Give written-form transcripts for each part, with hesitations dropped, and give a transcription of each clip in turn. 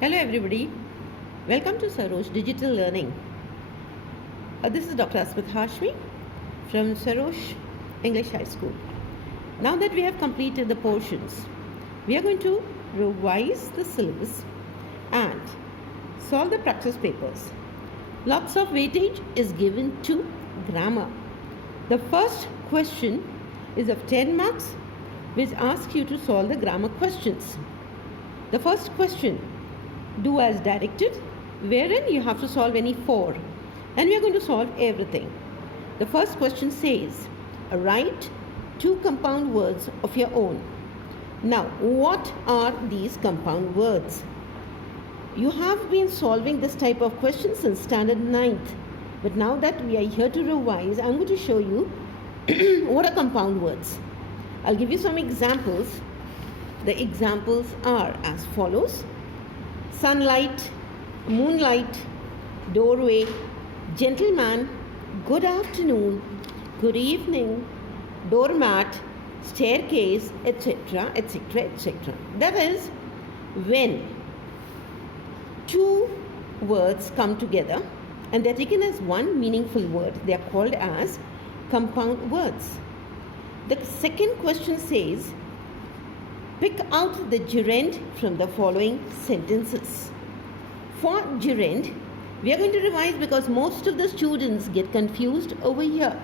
Hello everybody, welcome to Sarosh Digital Learning. This is Dr. Asmit Hashmi from Sarosh English High School. Now that we have completed the portions, we are going to revise the syllabus and solve the practice papers. Lots of weightage is given to grammar. The first question is of 10 marks, which asks you to solve the grammar questions. The first question, do as directed, wherein you have to solve any 4, and we are going to solve everything. The first question says, write 2 compound words of your own. Now, what are these compound words? You have been solving this type of question since standard 9th, but now that we are here to revise, I'm going to show you what are compound words. I'll give you some examples. The examples are as follows: sunlight, moonlight, doorway, gentleman, good afternoon, good evening, doormat, staircase, etc., etc., etc. That is when 2 words come together and they're taken as one meaningful word. They are called as compound words. The second question says, pick out the gerund from the following sentences. For gerund, we are going to revise because most of the students get confused over here.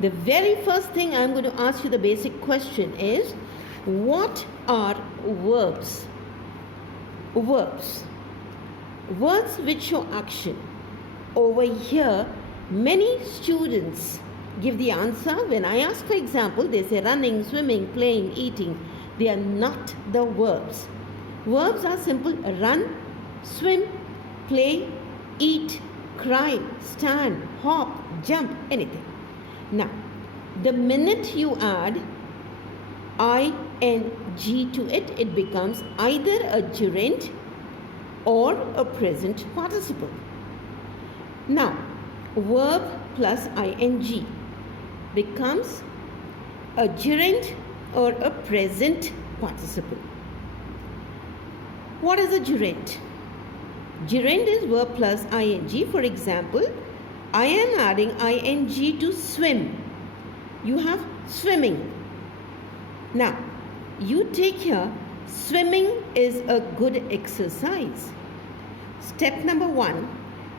The very first thing I'm going to ask you the basic question is, what are verbs? Verbs. Words which show action. Over here, many students give the answer. When I ask for example, they say running, swimming, playing, eating. They are not the verbs. Verbs are simple: run, swim, play, eat, cry, stand, hop, jump, anything. Now, the minute you add ing to it, it becomes either a gerund or a present participle. Now, verb plus ing becomes a gerund or a present participle. What is a gerund? Gerund is verb plus ing. For example, I am adding ing to swim. You have swimming. Now, you take here, swimming is a good exercise. Step number 1,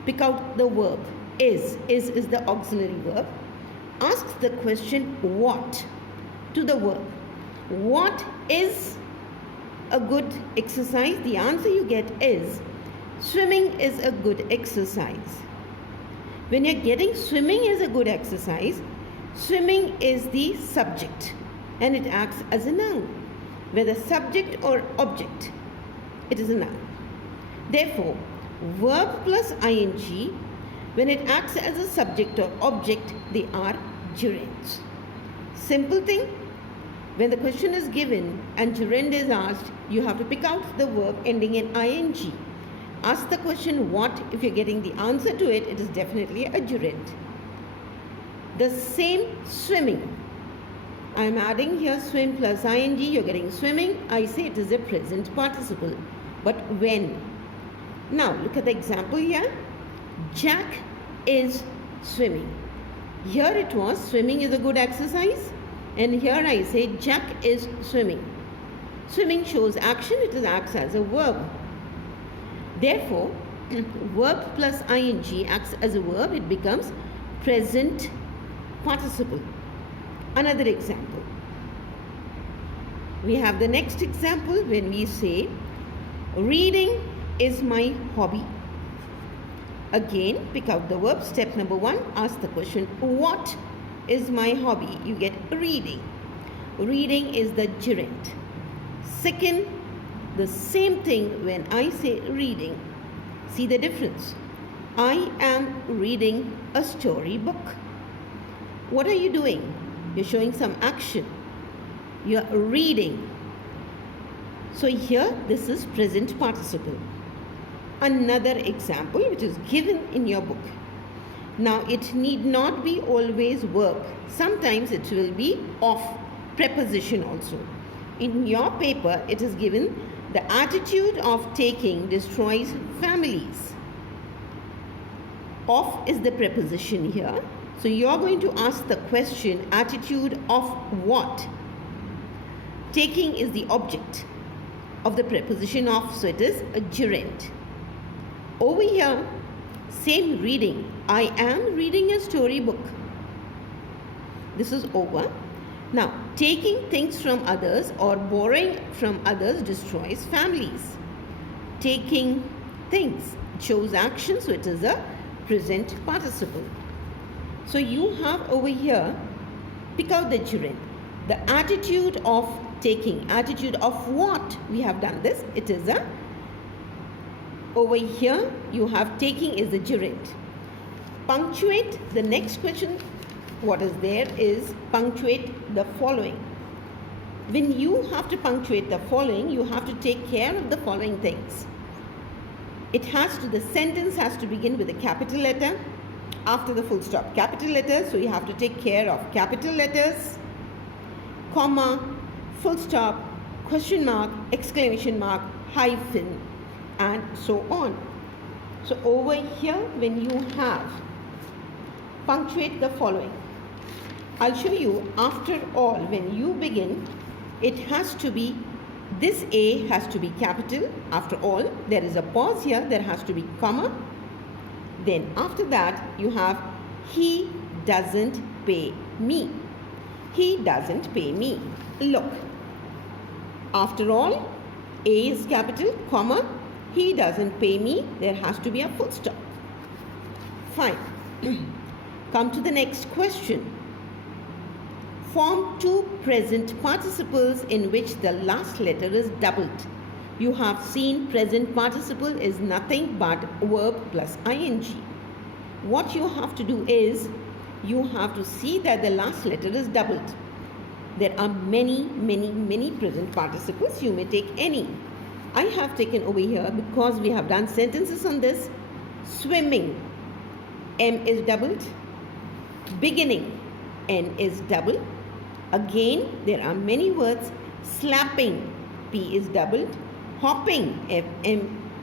pick out the verb. Is the auxiliary verb. Ask the question what to the verb. What is a good exercise? The answer you get is swimming is a good exercise. When you're getting swimming is a good exercise, swimming is the subject and it acts as a noun. Whether subject or object, it is a noun. Therefore, verb plus ing, when it acts as a subject or object, they are gerunds. Simple thing. When the question is given and gerund is asked, you have to pick out the verb ending in ing. Ask the question what. If you're getting the answer to it, it is definitely a gerund. The same swimming. I'm adding here swim plus ing. You're getting swimming. I say it is a present participle. But when? Now look at the example here. Jack is swimming. Here it was swimming is a good exercise. And here I say Jack is swimming. Swimming shows action. It acts as a verb. Therefore, verb plus ing acts as a verb. It becomes present participle. Another example. We have the next example when we say, reading is my hobby. Again, pick out the verb. Step number 1, ask the question, what is my hobby? You get reading. Reading is the gerund. Second, the same thing when I say reading. See the difference. I am reading a story book. What are you doing? You're showing some action. You're reading. So here, this is present participle. Another example which is given in your book. Now, it need not be always verb. Sometimes it will be of preposition also. in your paper it is given the attitude of taking destroys families. Of is the preposition here. So you're going to ask the question, attitude of what? Taking is the object of the preposition of, so it is a gerund. Over here, same reading. I am reading a storybook. This is over. Now, taking things from others or borrowing from others destroys families. Taking things shows action, so it is a present participle. So you have over here, pick out the gerund. The attitude of taking, attitude of what? We have done this. It is a, over here you have taking is the gerund. Punctuate the next question. What is there is punctuate the following. When you have to punctuate the following, you have to take care of the following things. The sentence has to begin with a capital letter after the full stop. Capital letters, so you have to take care of capital letters, comma, full stop, question mark, exclamation mark, hyphen, and so on. So over here, when you have punctuate the following, I'll show you. After all, when you begin, it has to be, this A has to be capital. After all, there is a pause here, there has to be comma. Then after that, you have he doesn't pay me. He doesn't pay me. Look, after all, A is capital, comma, he doesn't pay me, there has to be a full stop. Fine. Come to the next question. Form two present participles in which the last letter is doubled. You have seen present participle is nothing but verb plus ing. What you have to do is, you have to see that the last letter is doubled. There are many present participles. You may take any. I have taken over here, because we have done sentences on this. Swimming, M is doubled. Beginning, N is doubled. Again, there are many words. Slapping, P is doubled. Hopping,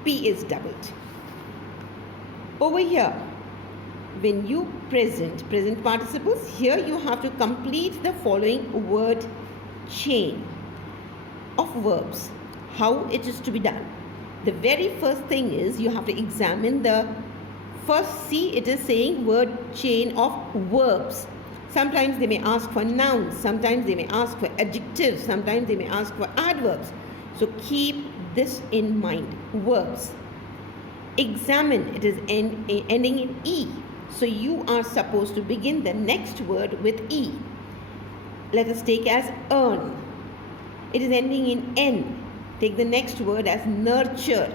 P is doubled. Over here, when you present participles, here you have to complete the following word chain of verbs. How it is to be done? The very first thing is, you have to examine the first, see it is saying word chain of verbs. Sometimes they may ask for nouns, sometimes they may ask for adjectives, sometimes they may ask for adverbs. So keep this in mind, verbs. Examine, it is ending in E. So you are supposed to begin the next word with E. Let us take as earn. It is ending in N. Take the next word as nurture.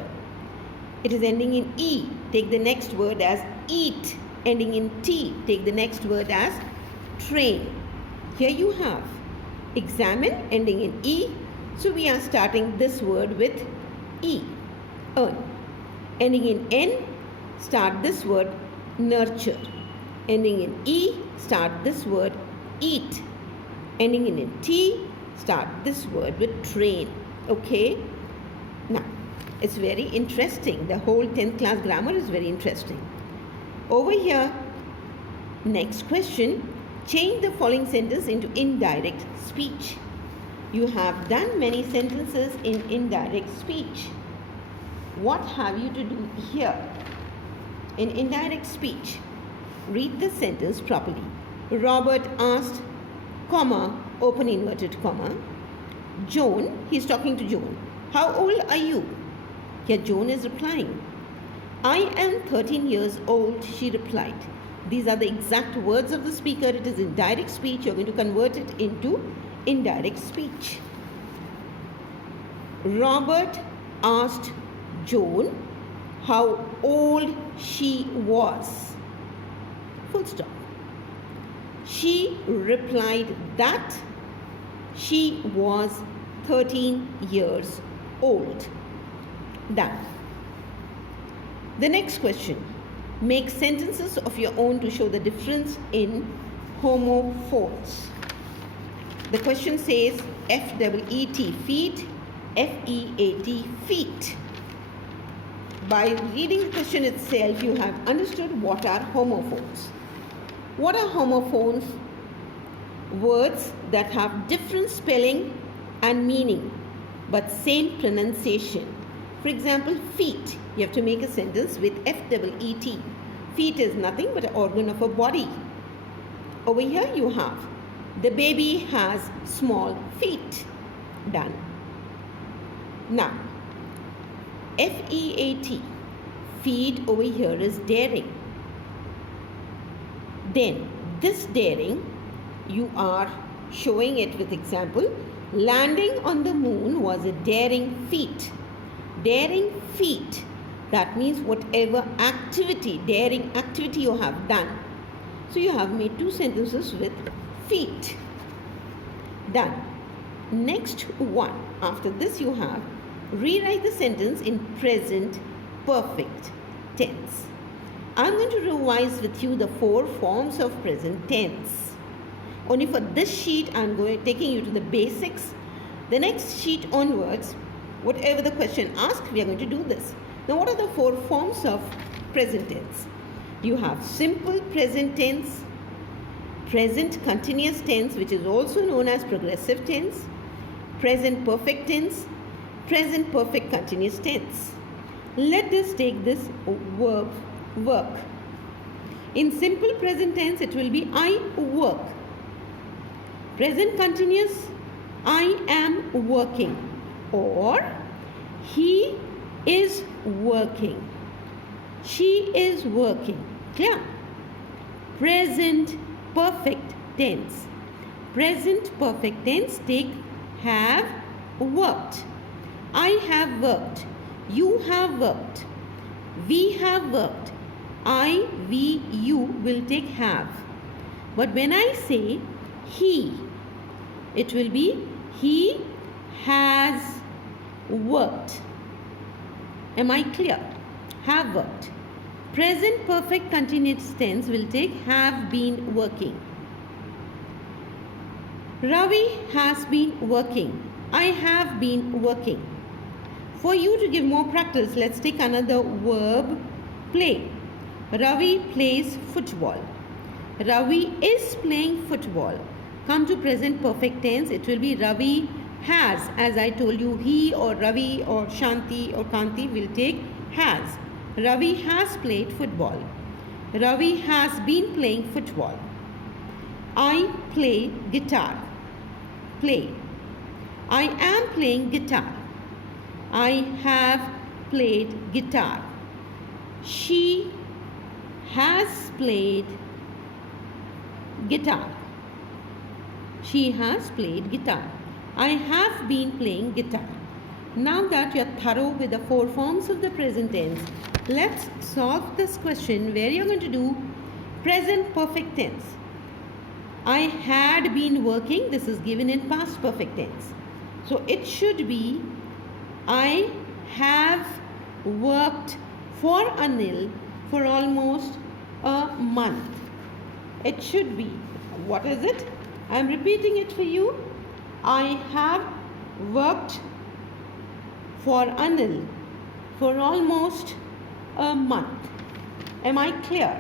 It is ending in E. Take the next word as eat. Ending in T. Take the next word as train. Here you have examine ending in E. So we are starting this word with E. Earn. Ending in N, start this word nurture. Ending in E, start this word eat. Ending in T, start this word with train. Okay? Now, it's very interesting. The whole 10th class grammar is very interesting. Over here, next question. Change the following sentence into indirect speech. You have done many sentences in indirect speech. What have you to do here? In indirect speech, read the sentence properly. Robert asked, comma, open inverted comma, Joan, he's talking to Joan. How old are you? Here Joan is replying. I am 13 years old, she replied. These are the exact words of the speaker. It is indirect speech. You're going to convert it into indirect speech. Robert asked Joan how old she was. Full stop. She replied that she was 13 years old. Done. The next question. Make sentences of your own to show the difference in homophones. The question says, F-E-E-T, feet, F-E-A-T, feet. By reading the question itself, you have understood what are homophones. What are homophones? Words that have different spelling and meaning, but same pronunciation. For example, feet. You have to make a sentence with F-E-E-T. Feet is nothing but an organ of a body. Over here you have, the baby has small feet. Done. Now, F-E-A-T, feet over here is daring. Then, this daring, you are showing it with example. Landing on the moon was a daring feat. Daring feat. That means whatever activity, daring activity you have done. So you have made two sentences with feet. Done. Next one. After this you have rewrite the sentence in present perfect tense. I'm going to revise with you the 4 forms of present tense. Only for this sheet I'm taking you to the basics. The next sheet onwards, whatever the question asks, we are going to do this. Now what are the 4 forms of present tense? You have simple present tense, present continuous tense, which is also known as progressive tense, present perfect tense, present perfect continuous tense. Let us take this verb work. In simple present tense, it will be I work. Present continuous, I am working, or he is working, she is working. Clear? Present perfect tense. Present perfect tense, take have worked. I have worked. You have worked. We have worked. I, we, you will take have. But when I say he, it will be he has worked. Am I clear? Have worked. Present perfect continuous tense will take have been working. Ravi has been working. I have been working. For you to give more practice, let's take another verb, play. Ravi plays football. Ravi is playing football. Come to present perfect tense, it will be Ravi has. As I told you, he or Ravi or Shanti or Kanti will take has. Ravi has played football. Ravi has been playing football. I play guitar. Play. I am playing guitar. I have played guitar. She has played guitar. She has played guitar. I have been playing guitar. Now that you are thorough with the 4 forms of the present tense, let's solve this question where you are going to do present perfect tense. I had been working. This is given in past perfect tense. So it should be I have worked for Anil for almost a month. It should be, what is it? I am repeating it for you. I have worked for Anil for almost a month. Am I clear?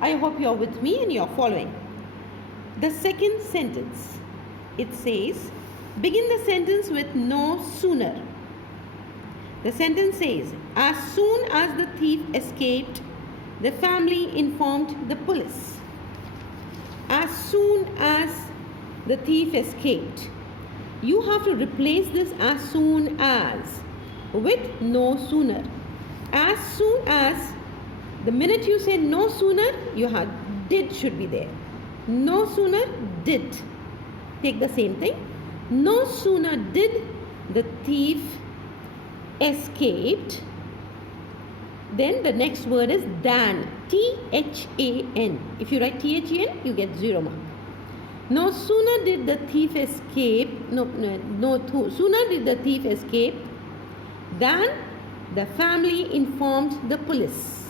I hope you are with me and you are following. The second sentence, it says, begin the sentence with no sooner. The sentence says, as soon as the thief escaped, the family informed the police. As soon as the thief escaped. You have to replace this as soon as with no sooner. As soon as, the minute you say no sooner, you have did should be there. No sooner did. Take the same thing. No sooner did the thief escaped, then the next word is than. T-H-A-N. If you write T-H-A-N, you get 0 mark. No sooner did the thief escape, sooner did the thief escape than the family informed the police.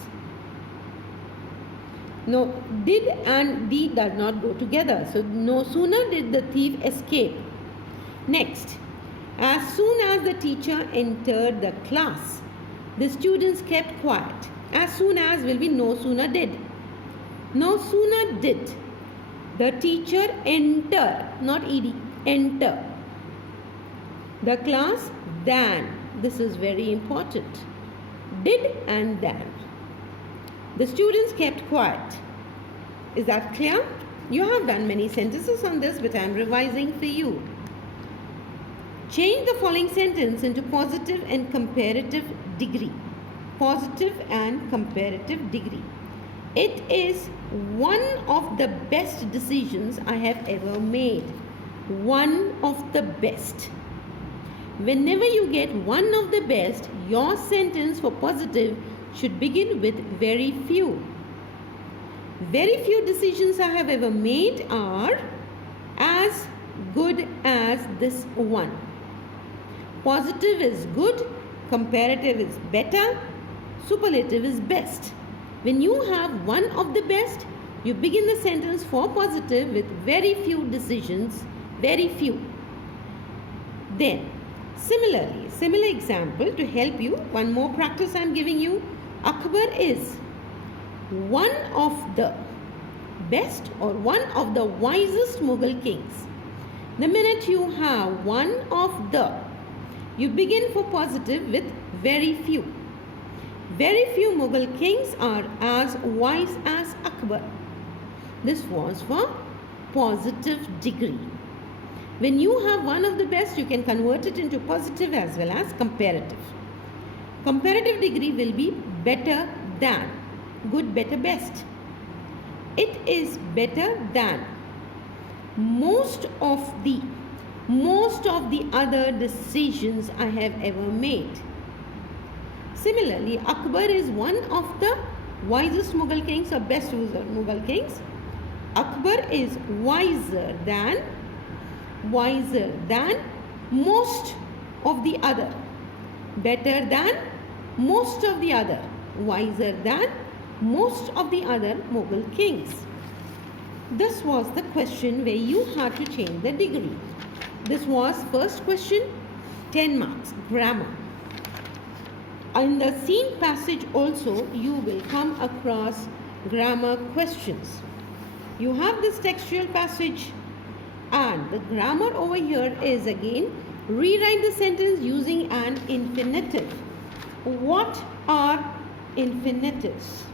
No, did and the does not go together. So, no sooner did the thief escape. Next, as soon as the teacher entered the class, the students kept quiet. As soon as will be no sooner did. No sooner did the teacher enter, not ed, enter the class than. This is very important. Did and than. The students kept quiet. Is that clear? You have done many sentences on this, but I am revising for you. Change the following sentence into positive and comparative degree. Positive and comparative degree. It is one of the best decisions I have ever made. One of the best. Whenever you get one of the best, your sentence for positive should begin with very few. Very few decisions I have ever made are as good as this one. Positive is good, comparative is better, superlative is best. When you have one of the best, you begin the sentence for positive with very few decisions, very few. Then, similarly, similar example to help you, one more practice I am giving you. Akbar is one of the best or one of the wisest Mughal kings. The minute you have one of the, you begin for positive with very few. Very few Mughal kings are as wise as Akbar. This was for positive degree. When you have one of the best, you can convert it into positive as well as comparative. Comparative degree will be better than. Good, better, best. It is better than most of the other decisions I have ever made. Similarly, Akbar is one of the wisest Mughal kings or best Mughal kings. Akbar is wiser than most of the other. Better than most of the other. Wiser than most of the other Mughal kings. This was the question where you had to change the degree. This was first question, 10 marks, grammar. In the scene passage also, you will come across grammar questions. You have this textual passage, and the grammar over here is again, rewrite the sentence using an infinitive. What are infinitives?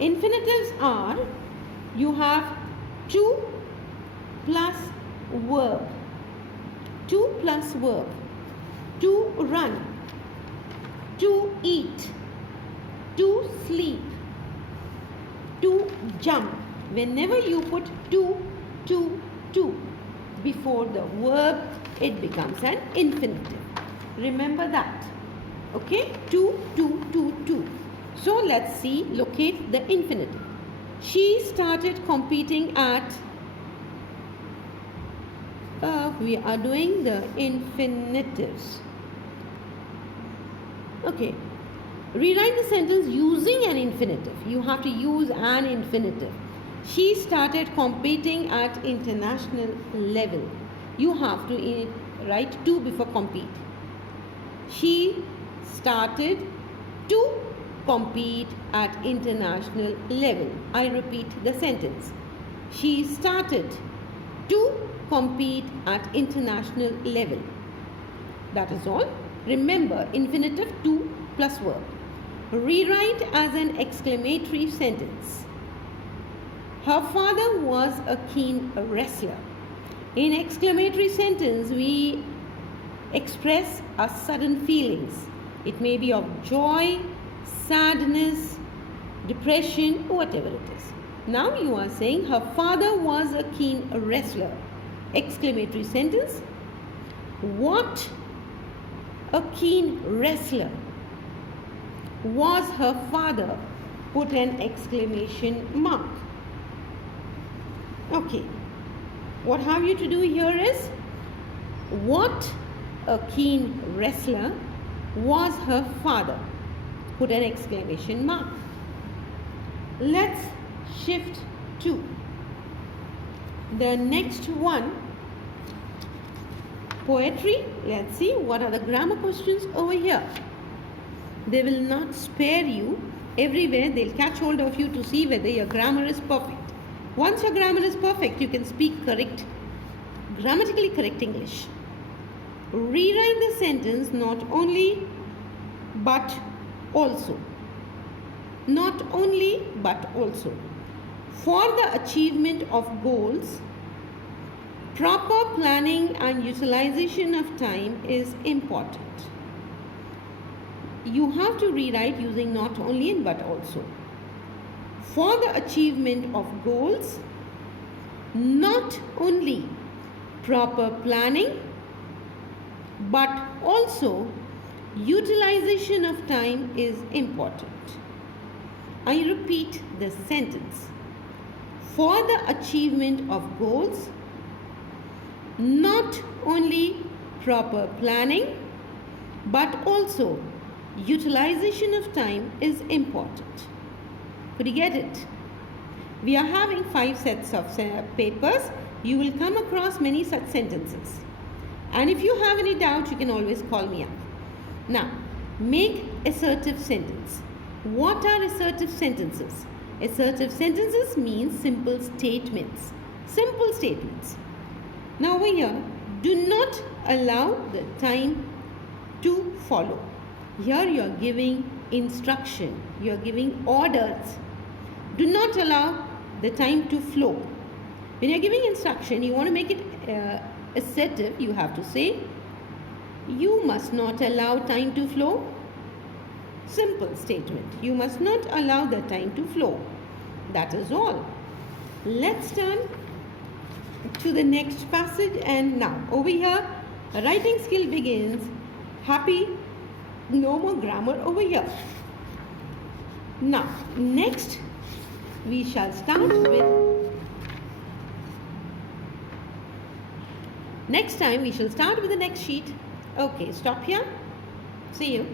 Infinitives are, you have to plus verb. To plus verb. To run. To eat. To sleep. To jump. Whenever you put to before the verb, it becomes an infinitive. Remember that. Okay? To. So let's see, locate the infinitive. She started competing at, we are doing the infinitives. Okay. Rewrite the sentence using an infinitive. You have to use an infinitive. She started competing at international level. You have to write to before compete. She started to compete at international level. I repeat the sentence. She started to compete at international level. That is all. Remember, infinitive to plus verb. Rewrite as an exclamatory sentence. Her father was a keen wrestler. In exclamatory sentence, we express our sudden feelings. It may be of joy, sadness, depression, whatever it is. Now you are saying her father was a keen wrestler. Exclamatory sentence. What a keen wrestler was her father? Put an exclamation mark. Okay. What have you to do here is, what a keen wrestler was her father? Put an exclamation mark. Let's shift to the next one. Poetry, let's see what are the grammar questions over here. They will not spare you. Everywhere they'll catch hold of you to see whether your grammar is perfect. Once your grammar is perfect, you can speak correct, grammatically correct English. Rewrite the sentence not only but also. Not only but also. For the achievement of goals, proper planning and utilization of time is important. You have to rewrite using not only and but also. For the achievement of goals, not only proper planning but also utilization of time is important. I repeat the sentence. For the achievement of goals, not only proper planning but also utilization of time is important. Could you get it? We are having 5 sets of papers. You will come across many such sentences. And if you have any doubt, you can always call me up. Now, make assertive sentence. What are assertive sentences? Assertive sentences means simple statements. Simple statements. Now over here, do not allow the time to follow. Here you are giving instruction. You are giving orders. Do not allow the time to flow. When you are giving instruction, you want to make it assertive. You have to say, you must not allow time to flow. Simple statement. You must not allow the time to flow. That is all. Let's turn to the next passage, and now over here writing skill begins. Happy, no more grammar over here. Now next we shall start with, next time we shall start with the next sheet. Okay, stop here. See you.